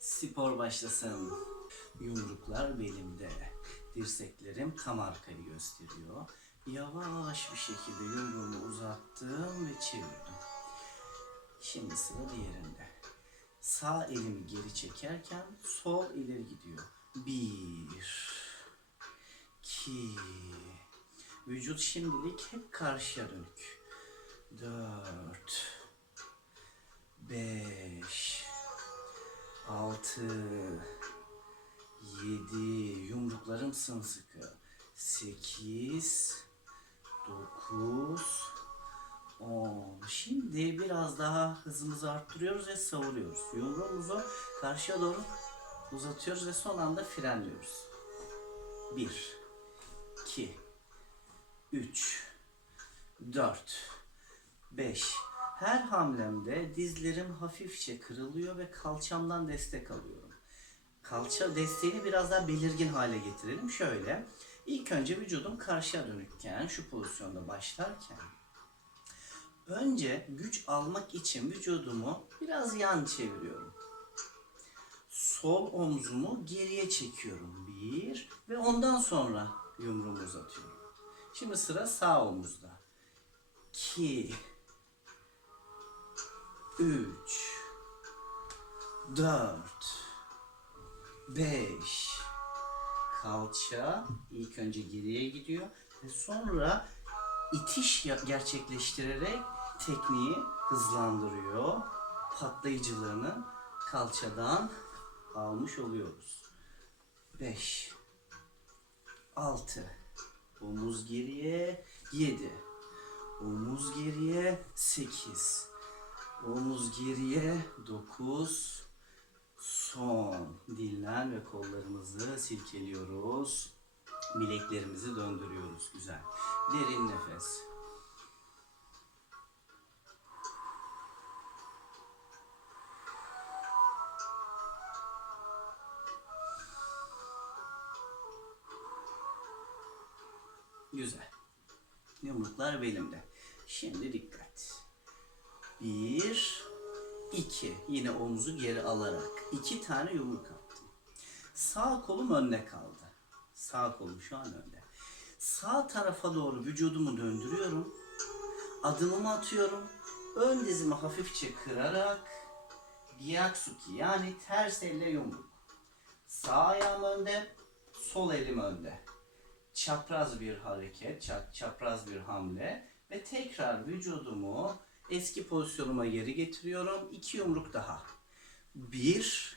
Spor başlasın. Yumruklar belimde. Dirseklerim tam arkayı gösteriyor. Yavaş bir şekilde yumruğumu uzattım ve çevirdim. Şimdi sıra diğerinde. Sağ elimi geri çekerken sol ileri gidiyor. Bir, iki, vücut şimdilik hep karşıya dönük. Dört, beş, altı, yedi, yumruklarım sımsıkı. Sekiz, dokuz, on. Şimdi biraz daha hızımızı arttırıyoruz ve savuruyoruz. Yumruğumuzu karşıya doğru uzatıyoruz ve son anda frenliyoruz. Bir, iki, üç, dört, 5. Her hamlemde dizlerim hafifçe kırılıyor ve kalçamdan destek alıyorum. Kalça desteğini biraz daha belirgin hale getirelim. Şöyle. İlk önce vücudum karşıya dönükken, şu pozisyonda başlarken önce güç almak için vücudumu biraz yan çeviriyorum. Sol omzumu geriye çekiyorum. Bir ve ondan sonra yumruğumu uzatıyorum. Şimdi sıra sağ omuzda. 2 3 4 5 Kalça ilk önce geriye gidiyor ve sonra itiş gerçekleştirerek tekniği hızlandırıyor. Patlayıcılığını kalçadan almış oluyoruz. 5 6 Omuz geriye 7 Omuz geriye 8 Omuz geriye 9 Son Dinlen ve kollarımızı silkeliyoruz. Bileklerimizi döndürüyoruz. Güzel. Derin nefes. Güzel. Yumruklar belimde. Şimdi dikkat. Bir, iki. Yine omuzu geri alarak. iki tane yumruk attım. Sağ kolum önde kaldı. Sağ kolum şu an önde. Sağ tarafa doğru vücudumu döndürüyorum. Adımımı atıyorum. Ön dizimi hafifçe kırarak Gyatsuki yani ters elle yumruk. Sağ ayağım önde, sol elim önde çapraz bir hareket, ça- çapraz bir hamle ve tekrar vücudumu eski pozisyonuma geri getiriyorum. İki yumruk daha. Bir,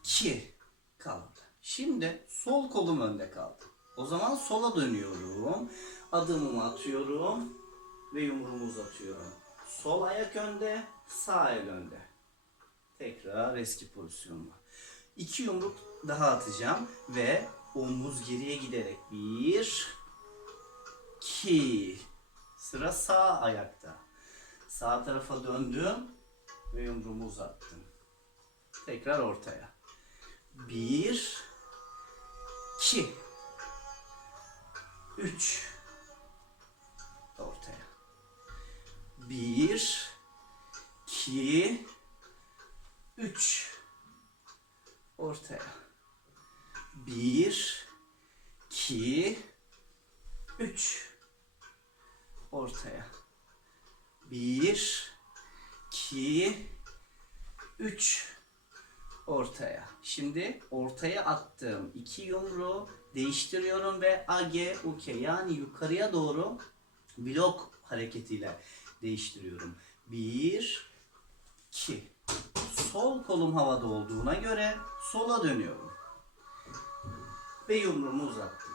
iki kaldı. Şimdi sol kolum önde kaldı. O zaman sola dönüyorum. Adımımı atıyorum ve yumruğumu uzatıyorum. Sol ayak önde, sağ el önde. Tekrar eski pozisyonuma. İki yumruk daha atacağım ve omuz geriye giderek bir, iki. Sıra sağ ayakta. Sağ tarafa döndüm ve yumruğumu uzattım. Tekrar ortaya. Bir, iki, üç. Ortaya. Bir, iki, üç. Ortaya. Bir, iki, üç. Ortaya. Bir, iki, üç. Ortaya. Şimdi ortaya attığım iki yumruğu değiştiriyorum ve age uke yani yukarıya doğru blok hareketiyle değiştiriyorum. Bir, iki. Sol kolum havada olduğuna göre sola dönüyorum. Ve yumruğumu uzattım.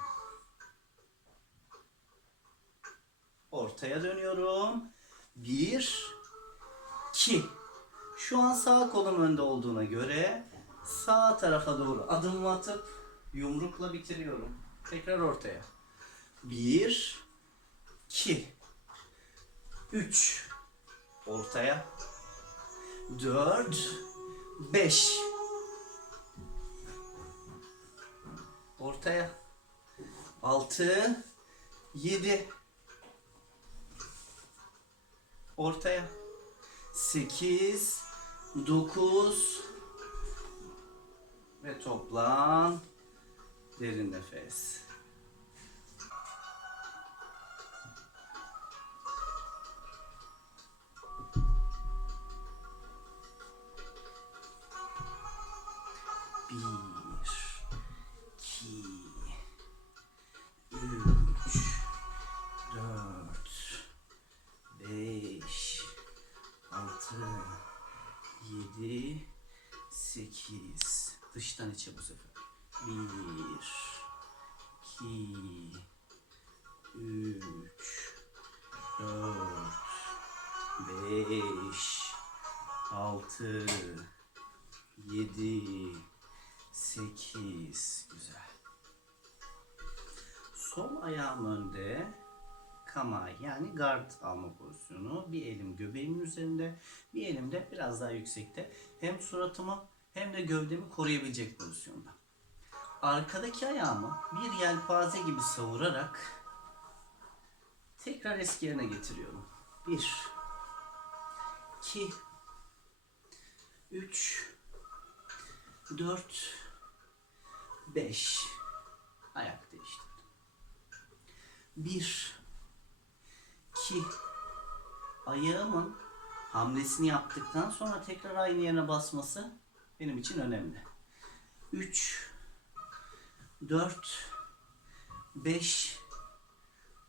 Ortaya dönüyorum. Bir, iki. Şu an sağ kolum önde olduğuna göre sağ tarafa doğru adımımı atıp yumrukla bitiriyorum. Tekrar ortaya. Bir, iki, üç. Ortaya. Dört, beş. Ortaya. Altı, yedi ortaya. 8 9 ve toplam derin nefes. 7, 8. Dıştan içe bu sefer. 1, 2, 3, 4, 5, 6, 7, 8. Güzel. Sol ayağım önde kama yani guard alma pozisyonu. Bir elim göbeğimin üzerinde, bir elim de biraz daha yüksekte. Hem suratımı hem de gövdemi koruyabilecek pozisyonda. Arkadaki ayağımı bir yelpaze gibi savurarak tekrar eski yerine getiriyorum. 1 2 3 4 5 ayak değiştirdim. 1 ki ayağımın hamlesini yaptıktan sonra tekrar aynı yerine basması benim için önemli. 3 4 5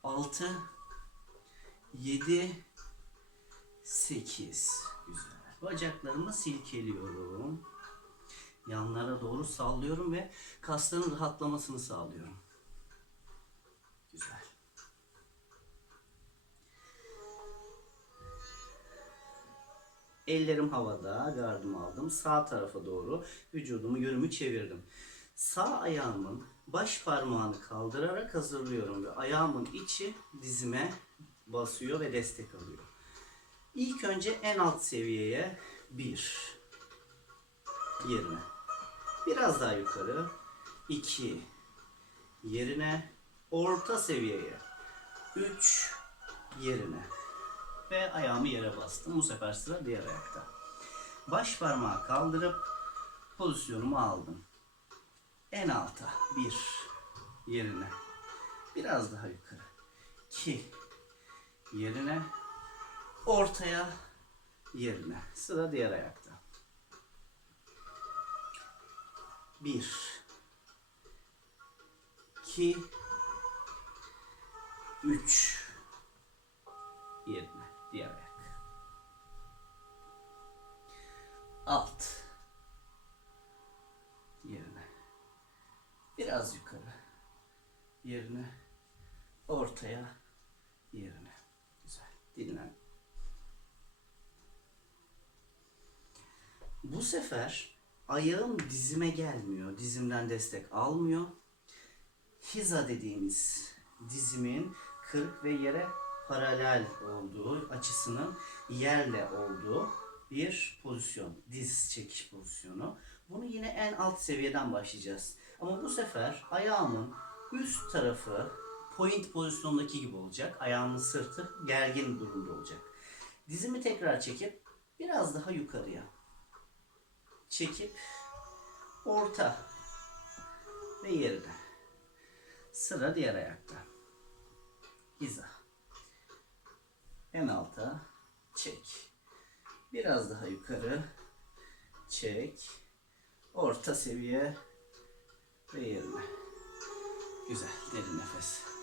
6 7 8 Güzel. Bacaklarımı silkeliyorum. Yanlara doğru sallıyorum ve kasların rahatlamasını sağlıyorum. Ellerim havada, gardımı aldım. Sağ tarafa doğru vücudumu yönümü çevirdim. Sağ ayağımın baş parmağını kaldırarak hazırlıyorum ve ayağımın içi dizime basıyor ve destek alıyor. İlk önce en alt seviyeye bir yerine. Biraz daha yukarı iki yerine. Orta seviyeye üç yerine ve ayağımı yere bastım. Bu sefer sıra diğer ayakta. Baş parmağı kaldırıp pozisyonumu aldım. En alta bir yerine. Biraz daha yukarı. iki yerine. Ortaya yerine. Sıra diğer ayakta. Bir. iki, Üç. Yerine. Diğer. Alt. Yerine. Biraz yukarı. Yerine. Ortaya. Yerine. Güzel. Dinlen. Bu sefer ayağım dizime gelmiyor. Dizimden destek almıyor. Hiza dediğimiz dizimin kırık ve yere paralel olduğu, açısının yerle olduğu bir pozisyon. Diz çekiş pozisyonu. Bunu yine en alt seviyeden başlayacağız. Ama bu sefer ayağımın üst tarafı point pozisyondaki gibi olacak. Ayağımın sırtı gergin durumda olacak. Dizimi tekrar çekip biraz daha yukarıya çekip orta ve yerine. Sıra diğer ayakta. Hiza. En alta çek. Biraz daha yukarı çek. Orta seviye ve yerine. Güzel. Derin nefes.